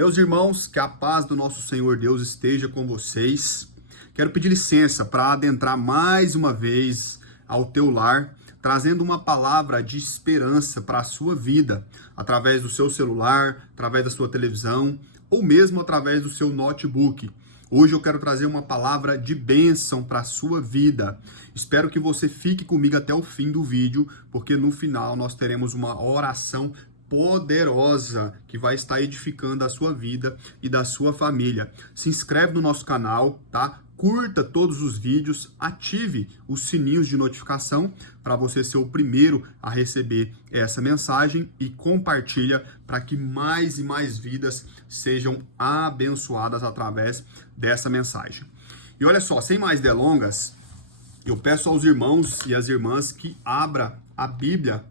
Meus irmãos, que a paz do nosso Senhor Deus esteja com vocês. Quero pedir licença para adentrar mais uma vez ao teu lar, trazendo uma palavra de esperança para a sua vida, através do seu celular, através da sua televisão, ou mesmo através do seu notebook. Hoje eu quero trazer uma palavra de bênção para a sua vida. Espero que você fique comigo até o fim do vídeo, porque no final nós teremos uma oração poderosa que vai estar edificando a sua vida e da sua família. Se inscreve no nosso canal, tá? Curta todos os vídeos, ative os sininhos de notificação para você ser o primeiro a receber essa mensagem e compartilha para que mais e mais vidas sejam abençoadas através dessa mensagem. E olha só, sem mais delongas, eu peço aos irmãos e às irmãs que abra a Bíblia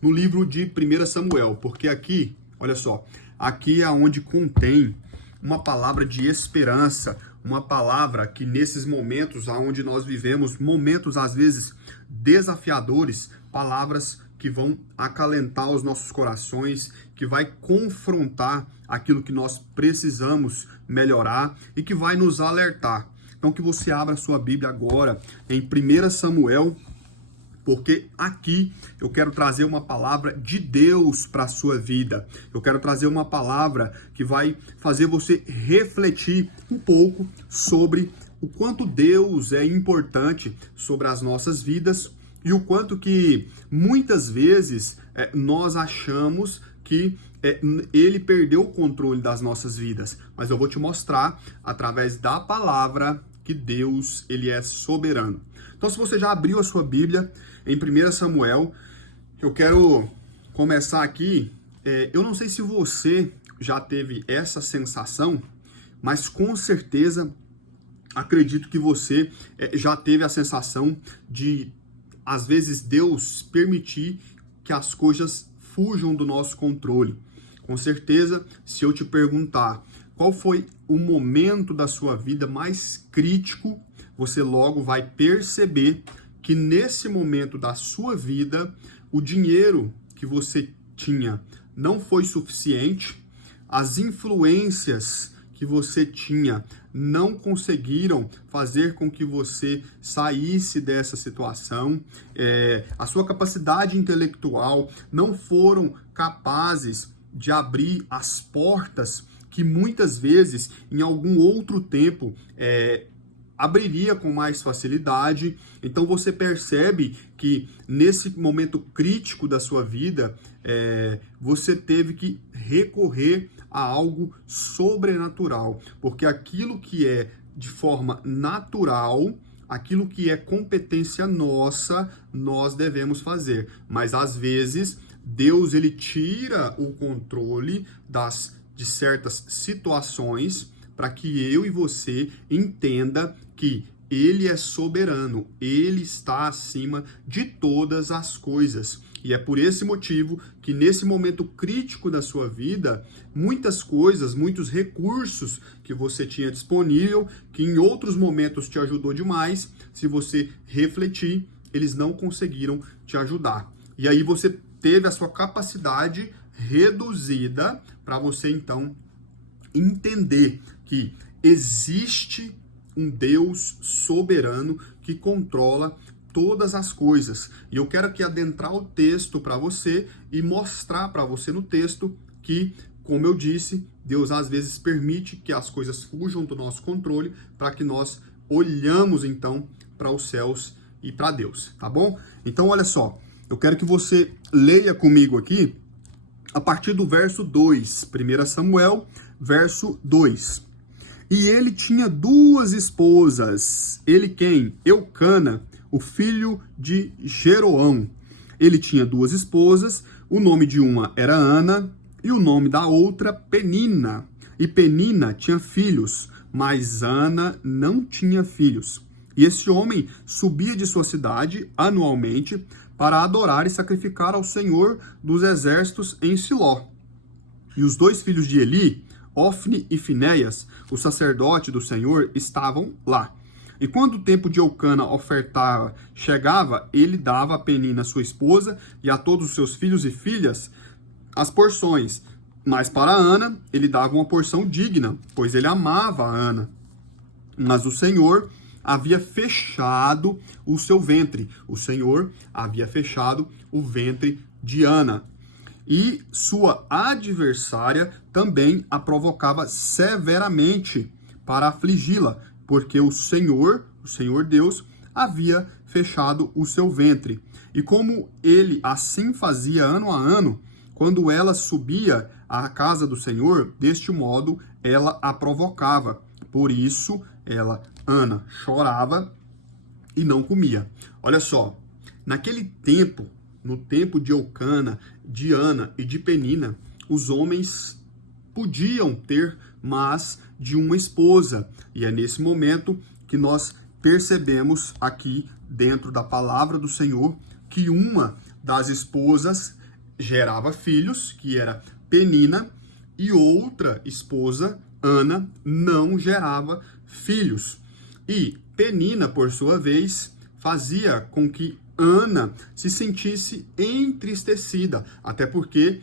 no livro de 1 Samuel, porque aqui, olha só, aqui é onde contém uma palavra de esperança, uma palavra que nesses momentos onde nós vivemos, momentos às vezes desafiadores, palavras que vão acalentar os nossos corações, que vai confrontar aquilo que nós precisamos melhorar e que vai nos alertar. Então que você abra a sua Bíblia agora em 1 Samuel, porque aqui eu quero trazer uma palavra de Deus para a sua vida. Eu quero trazer uma palavra que vai fazer você refletir um pouco sobre o quanto Deus é importante sobre as nossas vidas e o quanto que muitas vezes nós achamos que ele perdeu o controle das nossas vidas. Mas eu vou te mostrar através da palavra que Deus ele é soberano. Então, se você já abriu a sua Bíblia em 1 Samuel, eu quero começar aqui. Eu não sei se você já teve essa sensação, mas com certeza acredito que você já teve a sensação de, às vezes, Deus permitir que as coisas fujam do nosso controle. Com certeza, se eu te perguntar qual foi o momento da sua vida mais crítico, você logo vai perceber que nesse momento da sua vida, o dinheiro que você tinha não foi suficiente, as influências que você tinha não conseguiram fazer com que você saísse dessa situação, a sua capacidade intelectual não foram capazes de abrir as portas que muitas vezes, em algum outro tempo, abriria com mais facilidade. Então você percebe que nesse momento crítico da sua vida, você teve que recorrer a algo sobrenatural, porque aquilo que é de forma natural, aquilo que é competência nossa, nós devemos fazer. Mas às vezes Deus ele tira o controle de certas situações para que eu e você entenda que Ele é soberano, Ele está acima de todas as coisas. E é por esse motivo que nesse momento crítico da sua vida, muitas coisas, muitos recursos que você tinha disponível, que em outros momentos te ajudou demais, se você refletir, eles não conseguiram te ajudar. E aí você teve a sua capacidade reduzida para você então entender que existe um Deus soberano que controla todas as coisas. E eu quero aqui adentrar o texto para você e mostrar para você no texto que, como eu disse, Deus às vezes permite que as coisas fujam do nosso controle para que nós olhamos então para os céus e para Deus, tá bom? Então olha só, eu quero que você leia comigo aqui a partir do verso 2, 1 Samuel, verso 2. E ele tinha duas esposas. Ele quem? Eucana, o filho de Jeroão. Ele tinha duas esposas, o nome de uma era Ana e o nome da outra Penina. E Penina tinha filhos, mas Ana não tinha filhos. E esse homem subia de sua cidade anualmente para adorar e sacrificar ao Senhor dos exércitos em Siló. E os dois filhos de Eli, Ofni e Finéias, o sacerdote do Senhor, estavam lá. E quando o tempo de Eucana ofertar chegava, ele dava a Penina, sua esposa, e a todos os seus filhos e filhas as porções, Mas para Ana, ele dava uma porção digna, pois ele amava a Ana. Mas o Senhor havia fechado o seu ventre. O Senhor havia fechado o ventre de Ana. E sua adversária também a provocava severamente para afligi-la, porque o Senhor Deus, havia fechado o seu ventre. E como ele assim fazia ano a ano, quando ela subia à casa do Senhor, deste modo ela a provocava. Por isso, Ana, chorava e não comia. Olha só, naquele tempo, no tempo de Eucana, de Ana e de Penina, os homens podiam ter mais de uma esposa. E é nesse momento que nós percebemos aqui dentro da palavra do Senhor que uma das esposas gerava filhos, que era Penina, e outra esposa, Ana, não gerava filhos. E Penina, por sua vez, fazia com que Ana se sentisse entristecida, até porque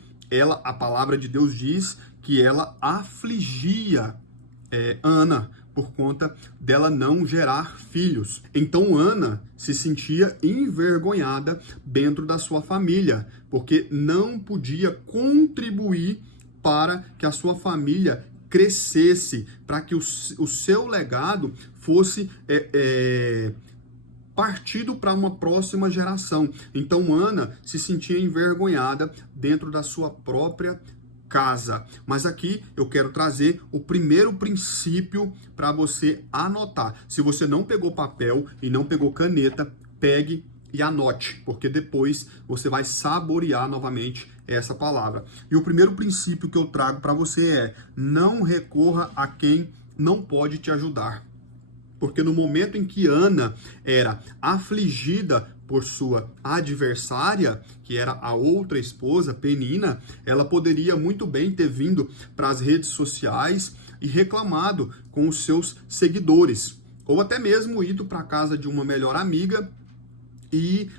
a palavra de Deus diz que ela afligia Ana por conta dela não gerar filhos. Então Ana se sentia envergonhada dentro da sua família, porque não podia contribuir para que a sua família crescesse, para que o seu legado fosse partido para uma próxima geração. Então Ana se sentia envergonhada dentro da sua própria casa. Mas aqui eu quero trazer o primeiro princípio para você anotar. Se você não pegou papel e não pegou caneta, pegue e anote, porque depois você vai saborear novamente essa palavra. E o primeiro princípio que eu trago para você é: não recorra a quem não pode te ajudar. Porque no momento em que Ana era afligida por sua adversária, que era a outra esposa, Penina, ela poderia muito bem ter vindo para as redes sociais e reclamado com os seus seguidores, ou até mesmo ido para a casa de uma melhor amiga e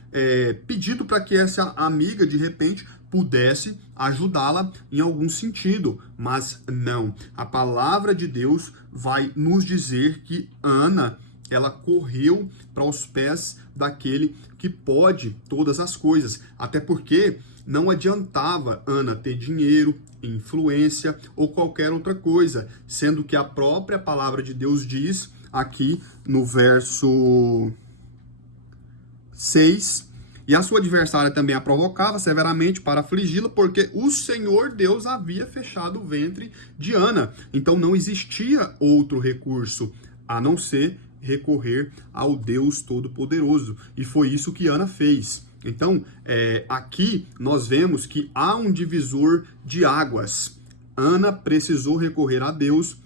pedido para que essa amiga, de repente, pudesse ajudá-la em algum sentido, mas não. A palavra de Deus vai nos dizer que Ana, ela correu para os pés daquele que pode todas as coisas, até porque não adiantava Ana ter dinheiro, influência ou qualquer outra coisa, sendo que a própria palavra de Deus diz aqui no verso 6: e a sua adversária também a provocava severamente para afligi-la, porque o Senhor Deus havia fechado o ventre de Ana. Então não existia outro recurso a não ser recorrer ao Deus Todo-Poderoso. E foi isso que Ana fez. Então, aqui nós vemos que há um divisor de águas. Ana precisou recorrer a Deus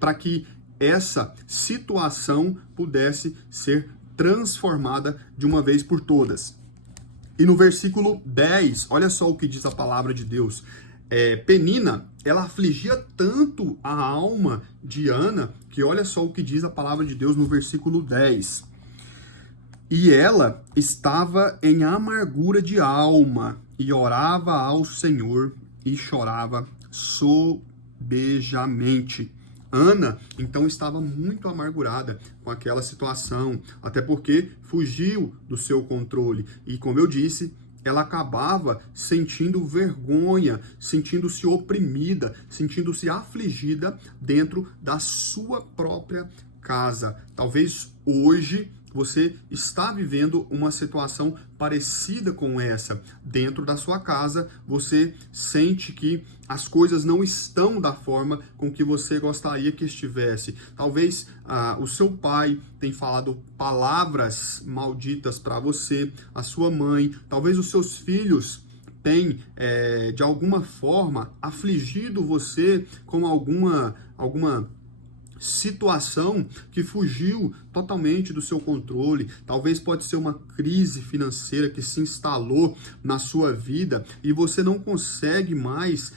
para que essa situação pudesse ser transformada de uma vez por todas. E no versículo 10, olha só o que diz a palavra de Deus. Penina, ela afligia tanto a alma de Ana, que olha só o que diz a palavra de Deus no versículo 10. E ela estava em amargura de alma, e orava ao Senhor, e chorava sobejamente. Ana, então, estava muito amargurada com aquela situação, até porque fugiu do seu controle. E, como eu disse, ela acabava sentindo vergonha, sentindo-se oprimida, sentindo-se afligida dentro da sua própria casa. Talvez hoje você está vivendo uma situação parecida com essa. Dentro da sua casa, você sente que as coisas não estão da forma com que você gostaria que estivesse. Talvez o seu pai tenha falado palavras malditas para você, a sua mãe, talvez os seus filhos tenham, de alguma forma, afligido você com alguma situação que fugiu totalmente do seu controle. Talvez pode ser uma crise financeira que se instalou na sua vida e você não consegue mais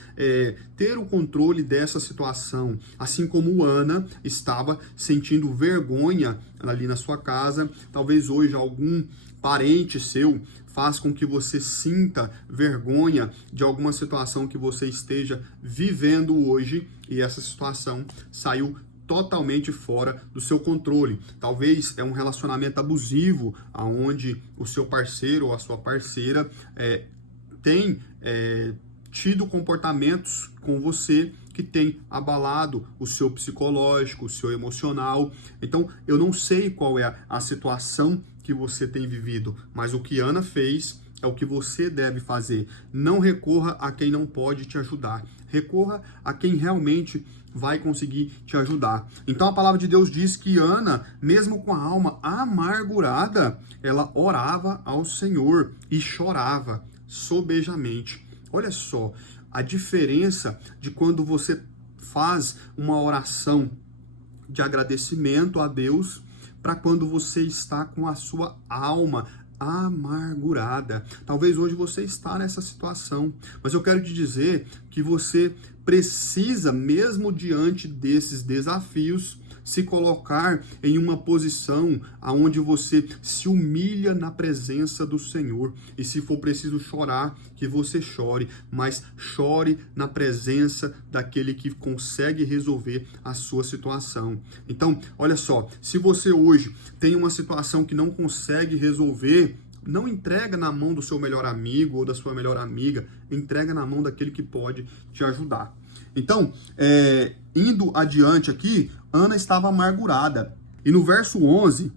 ter o controle dessa situação. Assim como Ana estava sentindo vergonha ali na sua casa, talvez hoje algum parente seu faz com que você sinta vergonha de alguma situação que você esteja vivendo hoje e essa situação saiu totalmente fora do seu controle. Talvez é um relacionamento abusivo, aonde o seu parceiro ou a sua parceira tem tido comportamentos com você que tem abalado o seu psicológico, o seu emocional. Então, eu não sei qual é a situação que você tem vivido, mas o que Ana fez é o que você deve fazer. Não recorra a quem não pode te ajudar. Recorra a quem realmente vai conseguir te ajudar. Então a palavra de Deus diz que Ana, mesmo com a alma amargurada, ela orava ao Senhor e chorava sobejamente. Olha só a diferença de quando você faz uma oração de agradecimento a Deus para quando você está com a sua alma amargurada. Talvez hoje você está nessa situação, mas eu quero te dizer que você precisa, mesmo diante desses desafios, se colocar em uma posição aonde você se humilha na presença do Senhor. E se for preciso chorar, que você chore, mas chore na presença daquele que consegue resolver a sua situação. Então, olha só, se você hoje tem uma situação que não consegue resolver, não entrega na mão do seu melhor amigo ou da sua melhor amiga, entrega na mão daquele que pode te ajudar. Então, indo adiante aqui, Ana estava amargurada. E no verso 11,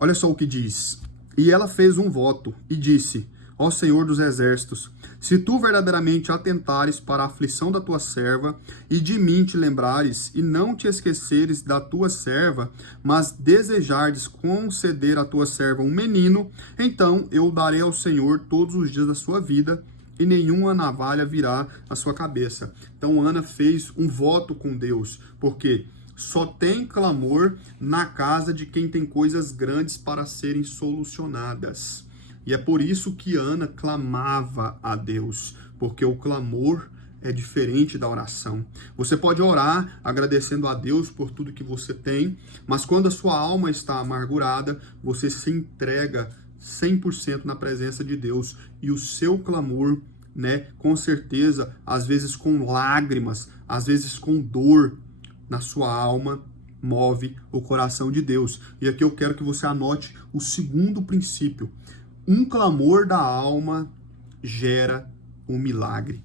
olha só o que diz. E ela fez um voto e disse: ó Senhor dos exércitos, se tu verdadeiramente atentares para a aflição da tua serva e de mim te lembrares e não te esqueceres da tua serva, mas desejardes conceder à tua serva um menino, então eu darei ao Senhor todos os dias da sua vida e nenhuma navalha virá à sua cabeça. Então Ana fez um voto com Deus, porque só tem clamor na casa de quem tem coisas grandes para serem solucionadas. E é por isso que Ana clamava a Deus, porque o clamor é diferente da oração. Você pode orar agradecendo a Deus por tudo que você tem, mas quando a sua alma está amargurada, você se entrega 100% na presença de Deus e o seu clamor, com certeza, às vezes com lágrimas, às vezes com dor na sua alma, move o coração de Deus. E aqui eu quero que você anote o segundo princípio. Um clamor da alma gera um milagre.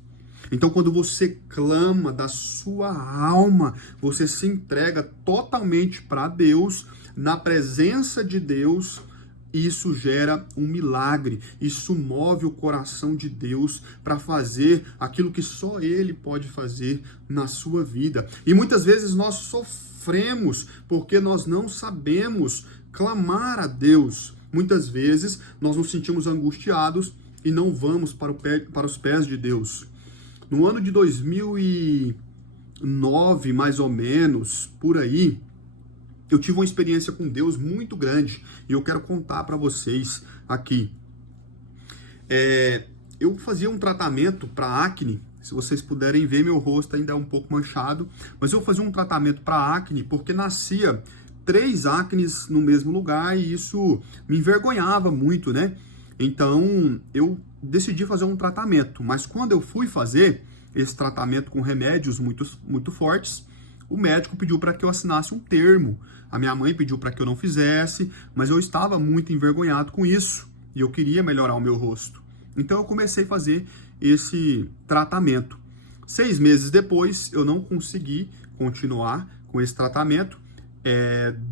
Então, quando você clama da sua alma, você se entrega totalmente para Deus, na presença de Deus, isso gera um milagre. Isso move o coração de Deus para fazer aquilo que só Ele pode fazer na sua vida. E muitas vezes nós sofremos porque nós não sabemos clamar a Deus. Muitas vezes nós nos sentimos angustiados e não vamos para os pés de Deus. No ano de 2009, mais ou menos, por aí, eu tive uma experiência com Deus muito grande e eu quero contar para vocês aqui. Eu fazia um tratamento para acne. Se vocês puderem ver, meu rosto ainda é um pouco manchado, mas eu fazia um tratamento para acne porque nascia 3 acnes no mesmo lugar e isso me envergonhava muito, né? Então, eu decidi fazer um tratamento, mas quando eu fui fazer esse tratamento com remédios muito fortes, o médico pediu para que eu assinasse um termo. A minha mãe pediu para que eu não fizesse, mas eu estava muito envergonhado com isso e eu queria melhorar o meu rosto. Então, eu comecei a fazer esse tratamento. 6 meses depois, eu não consegui continuar com esse tratamento.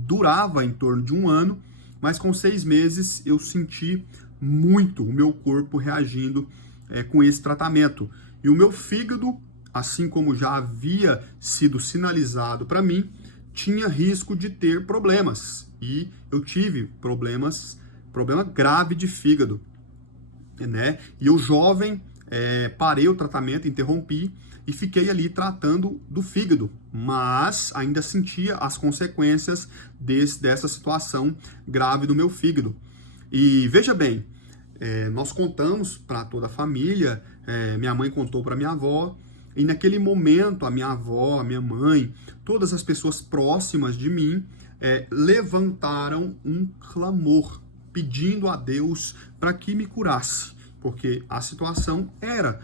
Durava em torno de 1 ano, mas com 6 meses eu senti muito o meu corpo reagindo com esse tratamento. E o meu fígado, assim como já havia sido sinalizado para mim, tinha risco de ter problemas. E eu tive problema grave de fígado, né? E eu jovem, parei o tratamento, interrompi, e fiquei ali tratando do fígado, mas ainda sentia as consequências dessa situação grave do meu fígado. E veja bem, nós contamos para toda a família, minha mãe contou para minha avó, e naquele momento a minha avó, a minha mãe, todas as pessoas próximas de mim levantaram um clamor, pedindo a Deus para que me curasse, porque a situação era,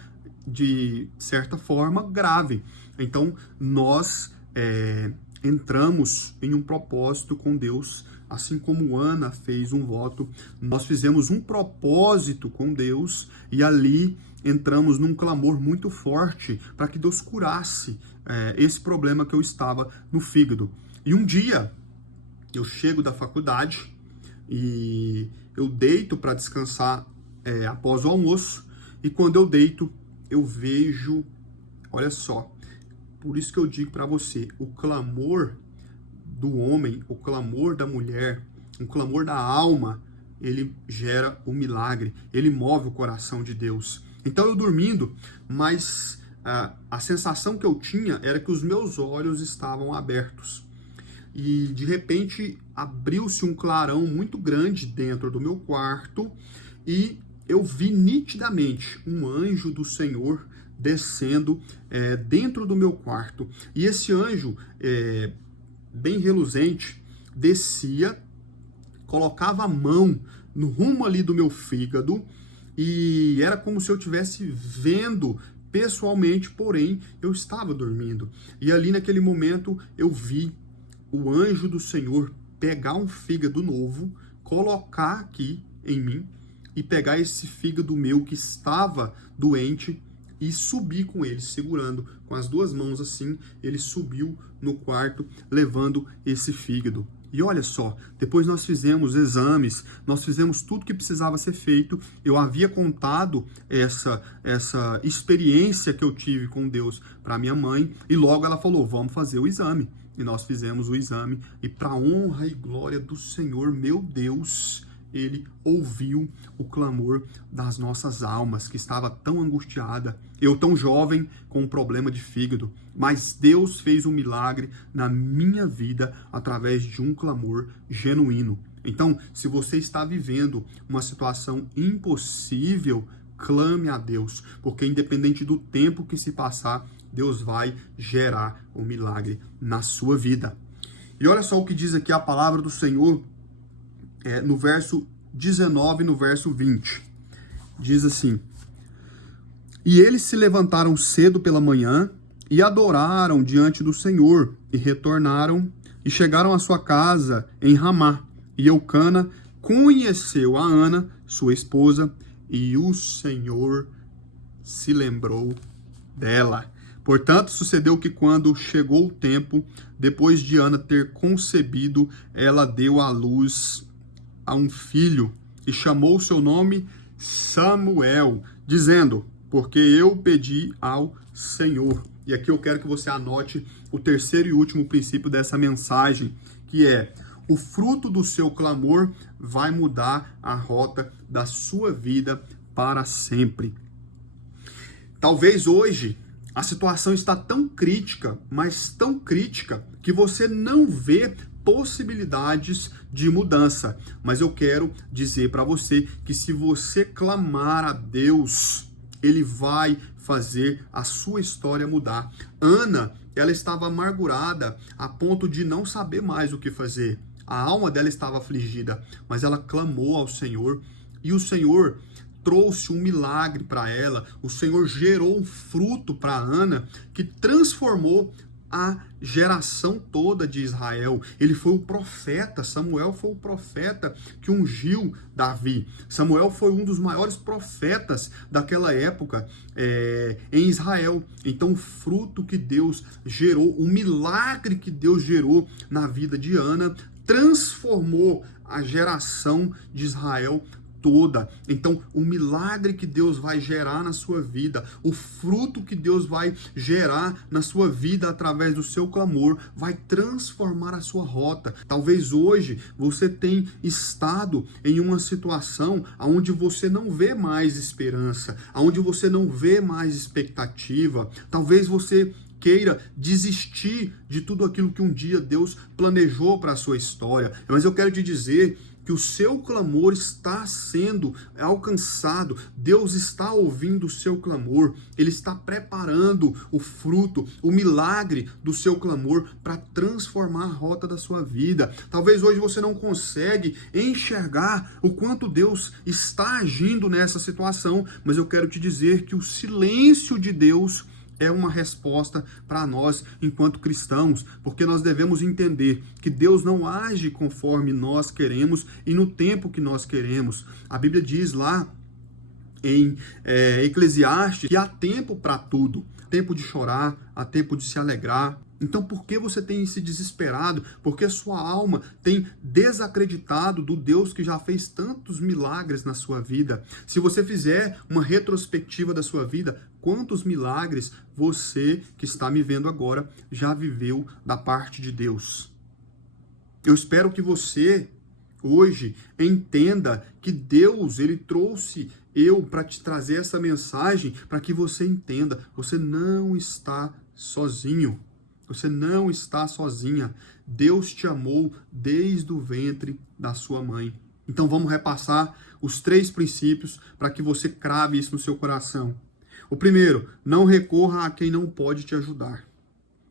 de certa forma, grave. Então, nós entramos em um propósito com Deus, assim como Ana fez um voto, nós fizemos um propósito com Deus e ali entramos num clamor muito forte para que Deus curasse esse problema que eu estava no fígado. E um dia, eu chego da faculdade e eu deito para descansar após o almoço, e quando eu deito, eu vejo, olha só, por isso que eu digo para você, o clamor do homem, o clamor da mulher, o clamor da alma, ele gera um milagre, ele move o coração de Deus. Então eu dormindo, mas a sensação que eu tinha era que os meus olhos estavam abertos. E de repente abriu-se um clarão muito grande dentro do meu quarto e eu vi nitidamente um anjo do Senhor descendo dentro do meu quarto. E esse anjo, bem reluzente, descia, colocava a mão no rumo ali do meu fígado e era como se eu estivesse vendo pessoalmente, porém eu estava dormindo. E ali naquele momento eu vi o anjo do Senhor pegar um fígado novo, colocar aqui em mim e pegar esse fígado meu que estava doente e subir com ele, segurando com as duas mãos assim, ele subiu no quarto levando esse fígado. E olha só, depois nós fizemos exames, nós fizemos tudo que precisava ser feito. Eu havia contado essa experiência que eu tive com Deus para minha mãe e logo ela falou, vamos fazer o exame. E nós fizemos o exame e para honra e glória do Senhor, meu Deus, ele ouviu o clamor das nossas almas, que estava tão angustiada. Eu tão jovem com um problema de fígado, mas Deus fez um milagre na minha vida através de um clamor genuíno. Então, se você está vivendo uma situação impossível, clame a Deus, porque independente do tempo que se passar, Deus vai gerar um milagre na sua vida. E olha só o que diz aqui a palavra do Senhor, no verso 19 e no verso 20. Diz assim: E eles se levantaram cedo pela manhã e adoraram diante do Senhor, e retornaram e chegaram à sua casa em Ramá. E Eucana conheceu a Ana, sua esposa, e o Senhor se lembrou dela. Portanto, sucedeu que quando chegou o tempo, depois de Ana ter concebido, ela deu à luz a um filho e chamou o seu nome Samuel, dizendo, porque eu pedi ao Senhor. E aqui eu quero que você anote o terceiro e último princípio dessa mensagem, que é: o fruto do seu clamor vai mudar a rota da sua vida para sempre. Talvez hoje a situação está tão crítica, mas tão crítica, que você não vê possibilidades de mudança. Mas eu quero dizer para você que se você clamar a Deus, Ele vai fazer a sua história mudar. Ana, ela estava amargurada a ponto de não saber mais o que fazer. A alma dela estava afligida, mas ela clamou ao Senhor e o Senhor trouxe um milagre para ela. O Senhor gerou um fruto para Ana que transformou a geração toda de Israel. Ele foi o profeta, Samuel foi o profeta que ungiu Davi. Samuel foi um dos maiores profetas daquela época em Israel. Então o fruto que Deus gerou, o milagre que Deus gerou na vida de Ana, transformou a geração de Israel toda. Então, o milagre que Deus vai gerar na sua vida, o fruto que Deus vai gerar na sua vida através do seu clamor, vai transformar a sua rota. Talvez hoje você tenha estado em uma situação onde você não vê mais esperança, onde você não vê mais expectativa. Talvez você queira desistir de tudo aquilo que um dia Deus planejou para a sua história. Mas eu quero te dizer que o seu clamor está sendo alcançado. Deus está ouvindo o seu clamor. Ele está preparando o fruto, o milagre do seu clamor para transformar a rota da sua vida. Talvez hoje você não consegue enxergar o quanto Deus está agindo nessa situação, mas eu quero te dizer que o silêncio de Deus é uma resposta para nós enquanto cristãos, porque nós devemos entender que Deus não age conforme nós queremos e no tempo que nós queremos. A Bíblia diz lá em Eclesiastes que há tempo para tudo, tempo de chorar, há tempo de se alegrar. Então, por que você tem se desesperado? Porque a sua alma tem desacreditado do Deus que já fez tantos milagres na sua vida. Se você fizer uma retrospectiva da sua vida, quantos milagres você que está me vendo agora já viveu da parte de Deus? Eu espero que você hoje entenda que Deus, ele trouxe eu para te trazer essa mensagem para que você entenda, você não está sozinho. Você não está sozinha. Deus te amou desde o ventre da sua mãe. Então vamos repassar os 3 princípios para que você crave isso no seu coração. O primeiro, não recorra a quem não pode te ajudar.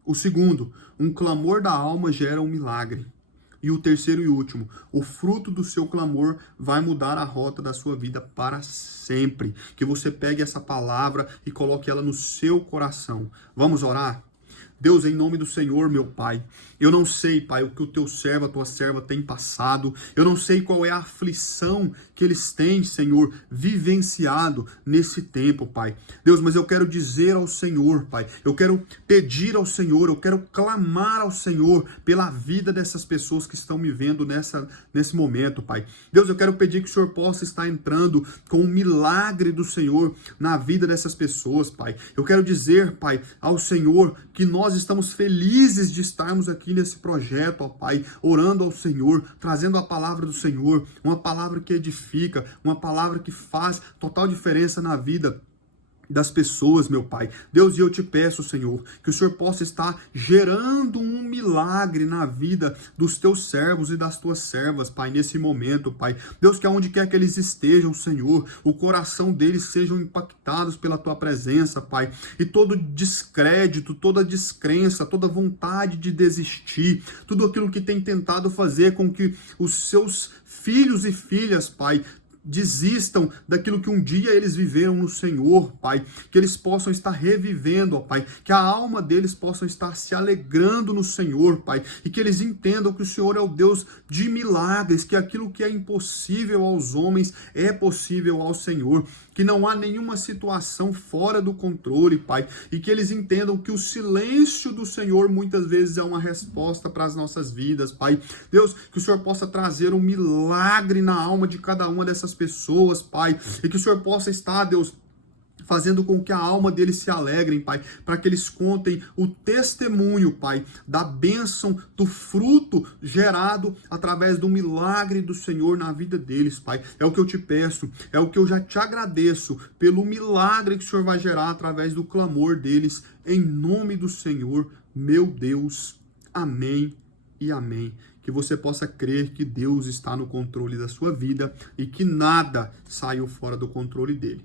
O segundo, um clamor da alma gera um milagre. E o terceiro e último, o fruto do seu clamor vai mudar a rota da sua vida para sempre. Que você pegue essa palavra e coloque ela no seu coração. Vamos orar? Deus, em nome do Senhor, meu Pai, eu não sei, Pai, o que o teu servo, a tua serva tem passado, eu não sei qual é a aflição que eles têm, Senhor, vivenciado nesse tempo, Pai. Deus, mas eu quero dizer ao Senhor, Pai, eu quero pedir ao Senhor, eu quero clamar ao Senhor pela vida dessas pessoas que estão me vendo nesse momento, Pai. Deus, eu quero pedir que o Senhor possa estar entrando com o milagre do Senhor na vida dessas pessoas, Pai. Eu quero dizer, Pai, ao Senhor que nós estamos felizes de estarmos aqui nesse projeto, ó Pai, orando ao Senhor, trazendo a palavra do Senhor, uma palavra que edifica, uma palavra que faz total diferença na vida das pessoas, meu Pai. Deus, e eu te peço, Senhor, que o Senhor possa estar gerando um milagre na vida dos teus servos e das tuas servas, Pai, nesse momento, Pai. Deus, que aonde quer que eles estejam, Senhor, o coração deles sejam impactados pela tua presença, Pai, e todo descrédito, toda descrença, toda vontade de desistir, tudo aquilo que tem tentado fazer com que os seus filhos e filhas, Pai, desistam daquilo que um dia eles viveram no Senhor, Pai, que eles possam estar revivendo, ó Pai, que a alma deles possa estar se alegrando no Senhor, Pai, e que eles entendam que o Senhor é o Deus de milagres, que aquilo que é impossível aos homens é possível ao Senhor, que não há nenhuma situação fora do controle, Pai, e que eles entendam que o silêncio do Senhor muitas vezes é uma resposta para as nossas vidas, Pai. Deus, que o Senhor possa trazer um milagre na alma de cada uma dessas pessoas, Pai, e que o Senhor possa estar, Deus, fazendo com que a alma deles se alegrem, Pai, para que eles contem o testemunho, Pai, da bênção, do fruto gerado através do milagre do Senhor na vida deles, Pai. É o que eu te peço, é o que eu já te agradeço pelo milagre que o Senhor vai gerar através do clamor deles, em nome do Senhor, meu Deus. Amém e amém. Que você possa crer que Deus está no controle da sua vida e que nada saiu fora do controle dele.